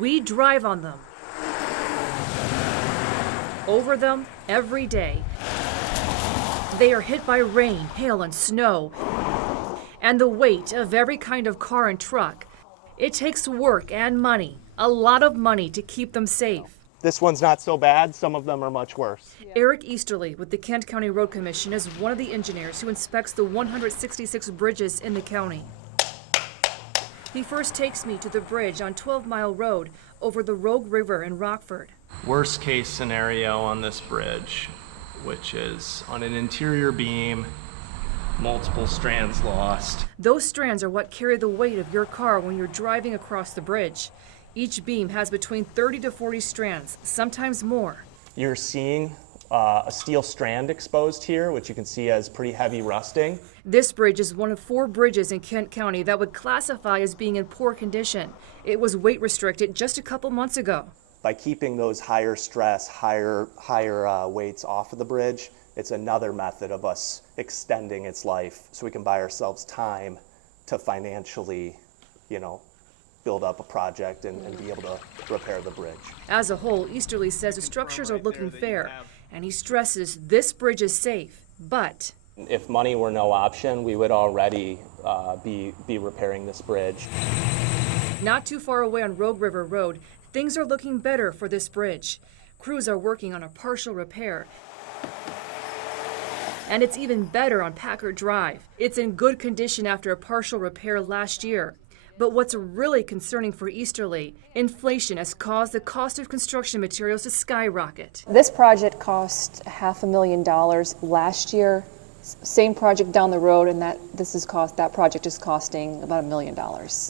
We drive on them, over them every day. They are hit by rain, hail, and snow, and the weight of every kind of car and truck. It takes work and money, a lot of money, to keep them safe. This one's not so bad. Some of them are much worse. Eric Easterly with the Kent County Road Commission is one of the engineers who inspects the 166 bridges in the county. He first takes me to the bridge on 12 Mile Road over the Rogue River in Rockford. Worst case scenario on this bridge, which is on an interior beam, multiple strands lost. Those strands are what carry the weight of your car when you're driving across the bridge. Each beam has between 30 to 40 strands, sometimes more. You're seeing a steel strand exposed here, which you can see as pretty heavy rusting. This bridge is one of 4 bridges in Kent County that would classify as being in poor condition. It was weight restricted just a couple months ago. By keeping those higher stress, higher weights off of the bridge, it's another method of us extending its life so we can buy ourselves time to financially, build up a project and be able to repair the bridge. As a whole, Easterly says the structures are looking fair, and he stresses this bridge is safe, but if money were no option, we would already be repairing this bridge. not too far away on Rogue River Road, things are looking better for this bridge. Crews are working on a partial repair. And it's even better on Packard Drive. It's in good condition after a partial repair last year. But what's really concerning for Easterly, inflation has caused the cost of construction materials to skyrocket. This project cost $500,000 last year. Same project down the road, and that project is costing about $1 million.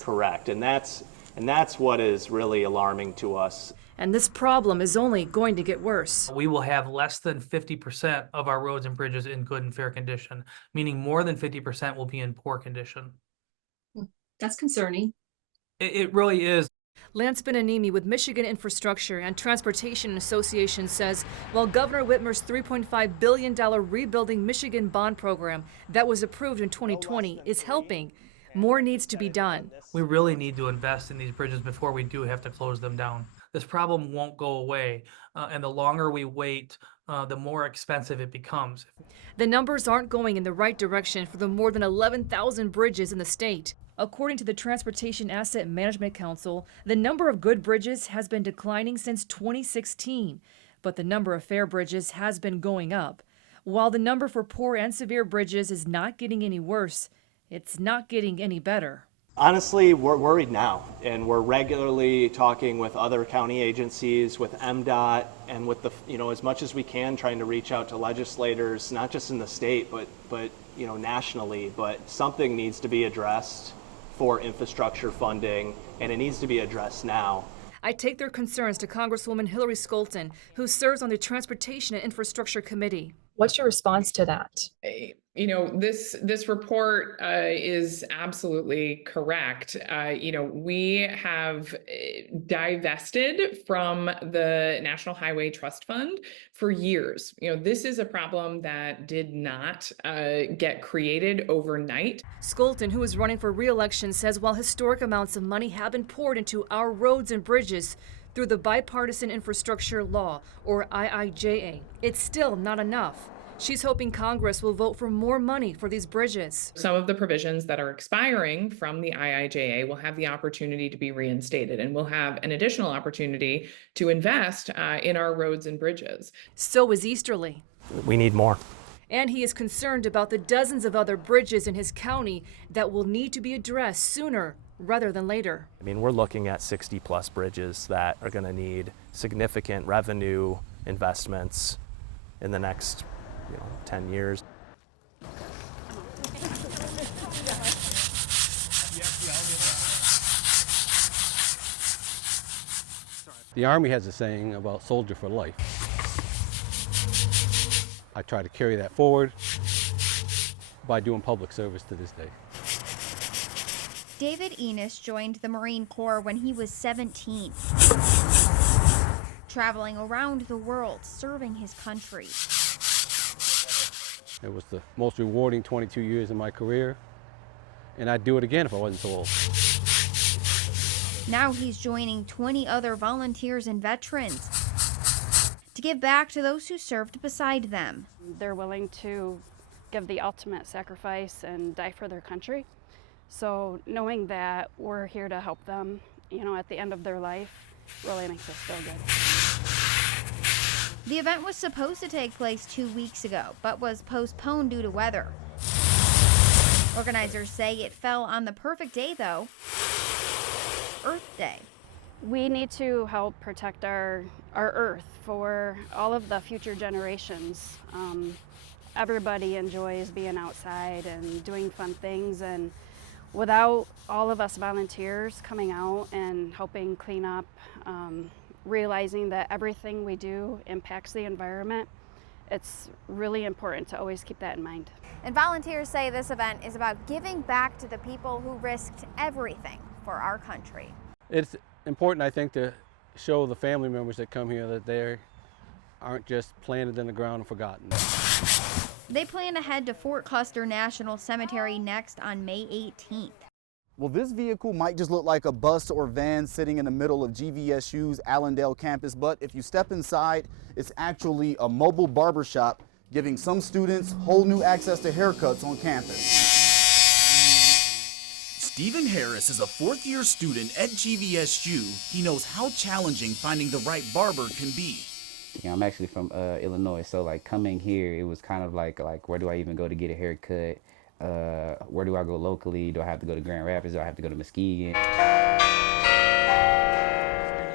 Correct, and that's what is really alarming to us. And this problem is only going to get worse. We will have less than 50% of our roads and bridges in good and fair condition, meaning more than 50% will be in poor condition. That's concerning. It really is. Lance Benanimi with Michigan Infrastructure and Transportation Association says while Governor Whitmer's $3.5 billion Rebuilding Michigan bond program that was approved in 2020 is helping, more needs to be done. We really need to invest in these bridges before we do have to close them down. This problem won't go away, and the longer we wait, the more expensive it becomes. The numbers aren't going in the right direction for the more than 11,000 bridges in the state. According to the Transportation Asset Management Council, the number of good bridges has been declining since 2016, but the number of fair bridges has been going up. While the number for poor and severe bridges is not getting any worse, it's not getting any better. Honestly, we're worried now, and we're regularly talking with other county agencies, with MDOT, and with as much as we can, trying to reach out to legislators, not just in the state, but nationally. But something needs to be addressed for infrastructure funding, and it needs to be addressed now. I take their concerns to Congresswoman Hillary Skolton, who serves on the Transportation and Infrastructure Committee. What's your response to that? This report is absolutely correct. We have divested from the National Highway Trust Fund for years. This is a problem that did not get created overnight. Skolton, who is running for re-election, says while historic amounts of money have been poured into our roads and bridges through the Bipartisan Infrastructure Law, or IIJA, it's still not enough. She's hoping Congress will vote for more money for these bridges. Some of the provisions that are expiring from the IIJA will have the opportunity to be reinstated, and we'll have an additional opportunity to invest in our roads and bridges. So is Easterly. We need more. And he is concerned about the dozens of other bridges in his county that will need to be addressed sooner rather than later. We're looking at 60 plus bridges that are going to need significant revenue investments in the next 10 years. The Army has a saying about soldier for life. I try to carry that forward by doing public service to this day. David Enos joined the Marine Corps when he was 17, traveling around the world serving his country. It was the most rewarding 22 years of my career, and I'd do it again if I wasn't so old. Now he's joining 20 other volunteers and veterans to give back to those who served beside them. They're willing to give the ultimate sacrifice and die for their country. So knowing that we're here to help them, at the end of their life, really makes us feel good. The event was supposed to take place 2 weeks ago, but was postponed due to weather. Organizers say it fell on the perfect day, though, Earth Day. We need to help protect our Earth for all of the future generations. Everybody enjoys being outside and doing fun things, and without all of us volunteers coming out and helping clean up, realizing that everything we do impacts the environment, it's really important to always keep that in mind. And volunteers say this event is about giving back to the people who risked everything for our country. It's important, I think, to show the family members that come here that they aren't just planted in the ground and forgotten. They plan to head to Fort Custer National Cemetery next on May 18th. Well, this vehicle might just look like a bus or van sitting in the middle of GVSU's Allendale campus, but if you step inside, it's actually a mobile barbershop giving some students whole new access to haircuts on campus. Stephen Harris is a fourth-year student at GVSU. He knows how challenging finding the right barber can be. I'm actually from Illinois, so like coming here, it was kind of like where do I even go to get a haircut? Where do I go locally? Do I have to go to Grand Rapids? Do I have to go to Muskegon?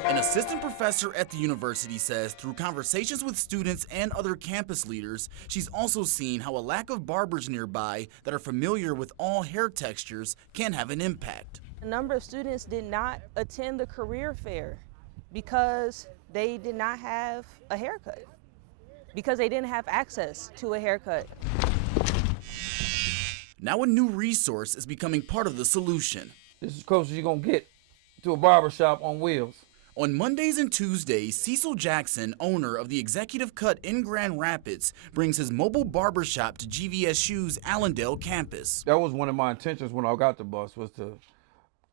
An assistant professor at the university says through conversations with students and other campus leaders, she's also seen how a lack of barbers nearby that are familiar with all hair textures can have an impact. A number of students did not attend the career fair because they did not have a haircut, because they didn't have access to a haircut. Now a new resource is becoming part of the solution. This is as close as you're gonna get to a barbershop on wheels. On Mondays and Tuesdays, Cecil Jackson, owner of the Executive Cut in Grand Rapids, brings his mobile barbershop to GVSU's Allendale campus. That was one of my intentions when I got the bus, was to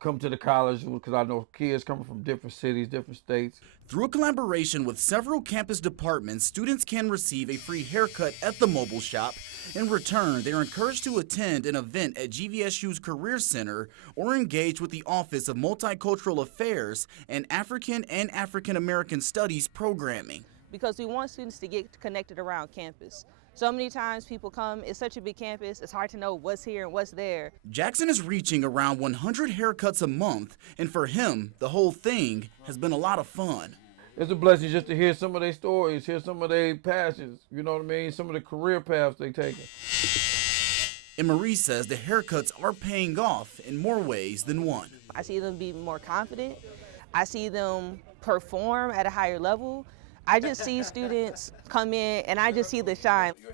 come to the college, because I know kids coming from different cities, different states. Through a collaboration with several campus departments, students can receive a free haircut at the mobile shop. In return, they are encouraged to attend an event at GVSU's Career Center or engage with the Office of Multicultural Affairs and African American Studies programming. Because we want students to get connected around campus. So many times people come, it's such a big campus, it's hard to know what's here and what's there. Jackson is reaching around 100 haircuts a month, and for him, the whole thing has been a lot of fun. It's a blessing just to hear some of their stories, hear some of their passions, you know what I mean, some of the career paths they taken. And Marie says the haircuts are paying off in more ways than one. I see them be more confident. I see them perform at a higher level. I just see students come in and I just see the shine.